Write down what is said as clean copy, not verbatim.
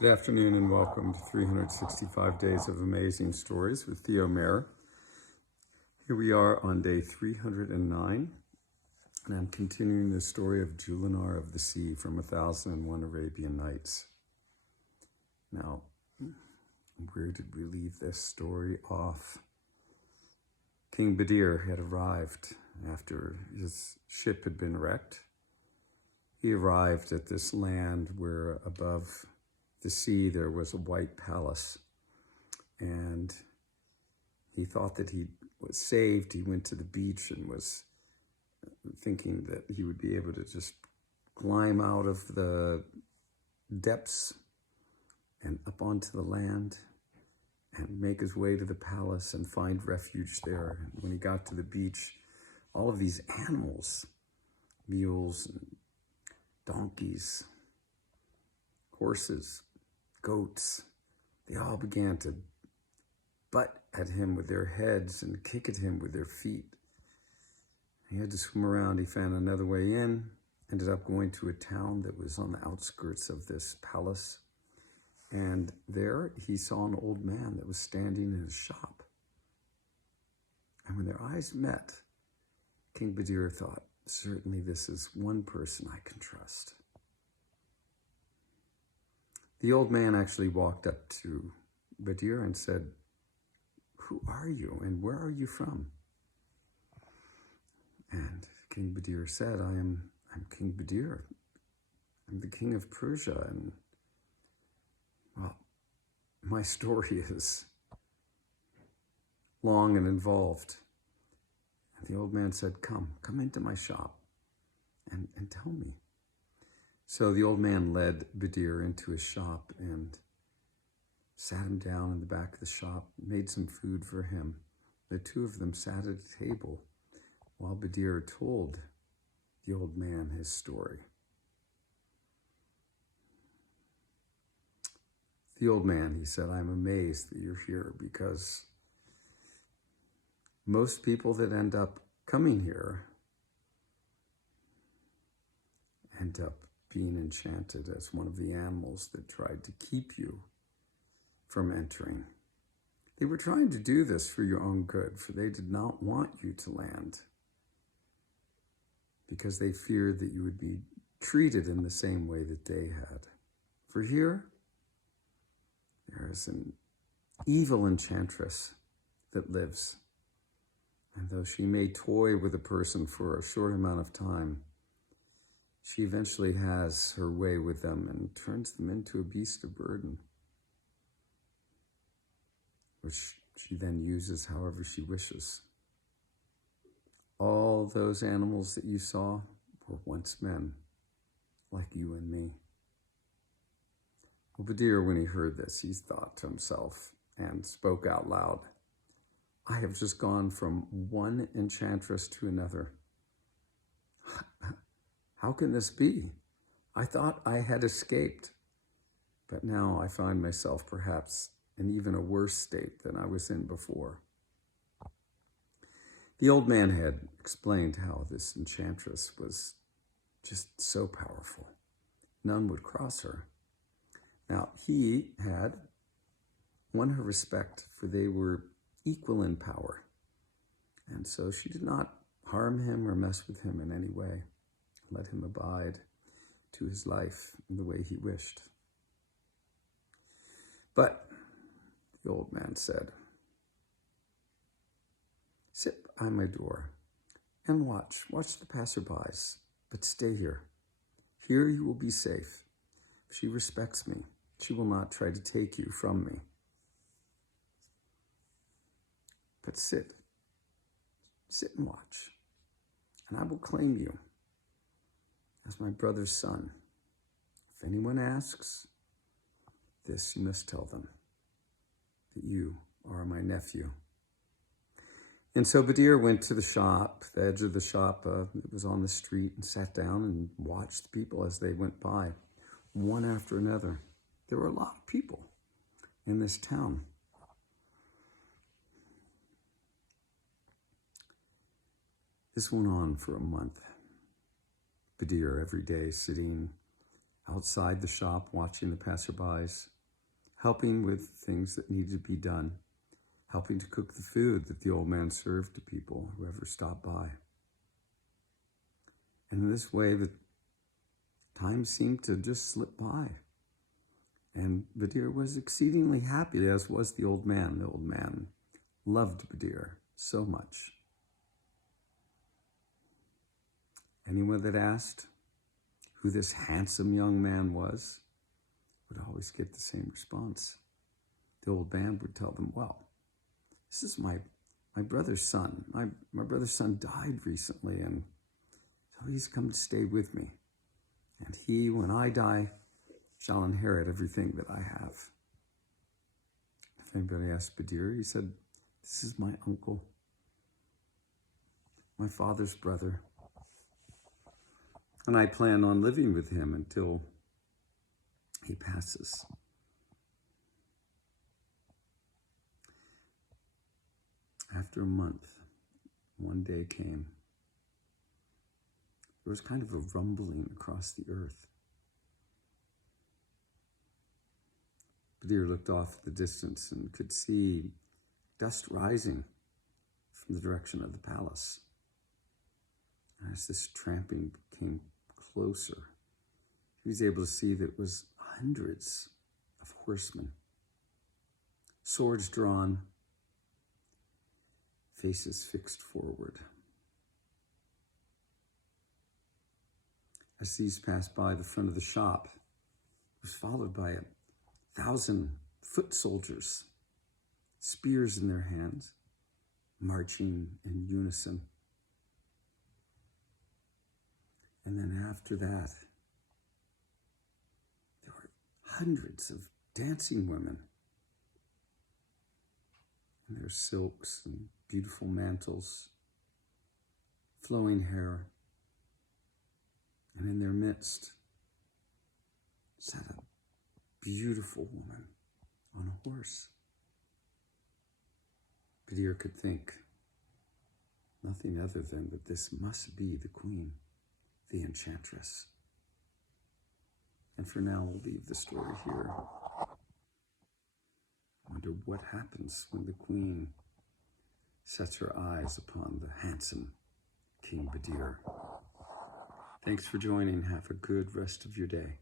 Good afternoon and welcome to 365 Days of Amazing Stories with Theo Mayer. Here we are on day 309, and I'm continuing the story of Jullanar of the Sea from 1001 Arabian Nights. Now, where did we leave this story off? King Badir had arrived after his ship had been wrecked. He arrived at this land where above the sea there was a white palace, and he thought that he was saved. He went to the beach and was thinking that he would be able to just climb out of the depths and up onto the land and make his way to the palace and find refuge there. And when he got to the beach, all of these animals, mules and donkeys, horses, goats, they all began to butt at him with their heads and kick at him with their feet. He had to swim around. He found another way in, ended up going to a town that was on the outskirts of this palace. And there he saw an old man that was standing in his shop. And when their eyes met, King Badir thought, certainly this is one person I can trust. The old man actually walked up to Badir and said, "Who are you and where are you from?" And King Badir said, I'm King Badir. I'm the king of Persia, and well, my story is long and involved. And the old man said, come into my shop and tell me. So the old man led Badir into his shop and sat him down in the back of the shop, made some food for him. The two of them sat at a table while Badir told the old man his story. The old man, he said, I'm amazed that you're here, because most people that end up coming here end up being enchanted as one of the animals that tried to keep you from entering. They were trying to do this for your own good, for they did not want you to land, because they feared that you would be treated in the same way that they had. For here, there is an evil enchantress that lives, and though she may toy with a person for a short amount of time, she eventually has her way with them and turns them into a beast of burden, which she then uses however she wishes. All those animals that you saw were once men, like you and me. Well, Badir, when he heard this, he thought to himself and spoke out loud, I have just gone from one enchantress to another. How can this be? I thought I had escaped, but now I find myself perhaps in even a worse state than I was in before. The old man had explained how this enchantress was just so powerful. None would cross her. Now, he had won her respect, for they were equal in power. And so she did not harm him or mess with him in any way. Let him abide to his life in the way he wished. But the old man said, sit by my door and watch the passerbys, but stay here. Here you will be safe. If she respects me, she will not try to take you from me. But sit and watch, and I will claim you as my brother's son. If anyone asks, this you must tell them, that you are my nephew. And so Badir went to the shop, the edge of the shop that was on the street, and sat down and watched the people as they went by, one after another. There were a lot of people in this town. This went on for a month. Badir every day sitting outside the shop, watching the passerbys, helping with things that needed to be done, helping to cook the food that the old man served to people, whoever stopped by. And in this way, the time seemed to just slip by. And Badir was exceedingly happy, as was the old man. The old man loved Badir so much. Anyone that asked who this handsome young man was would always get the same response. The old man would tell them, well, this is my brother's son. My brother's son died recently, and so he's come to stay with me. And he, when I die, shall inherit everything that I have. If anybody asked Badir, he said, this is my uncle, my father's brother. And I plan on living with him until he passes. After a month, one day came. There was kind of a rumbling across the earth. Badir looked off at the distance and could see dust rising from the direction of the palace. And as this tramping came closer, he was able to see that it was hundreds of horsemen, swords drawn, faces fixed forward. As these passed by the front of the shop, it was followed by 1,000 foot soldiers, spears in their hands, marching in unison. And then after that, there were hundreds of dancing women in their silks and beautiful mantles, flowing hair, and in their midst sat a beautiful woman on a horse. Badir could think nothing other than that this must be the queen, the enchantress. And for now, we'll leave the story here. I wonder what happens when the queen sets her eyes upon the handsome King Badir. Thanks for joining. Have a good rest of your day.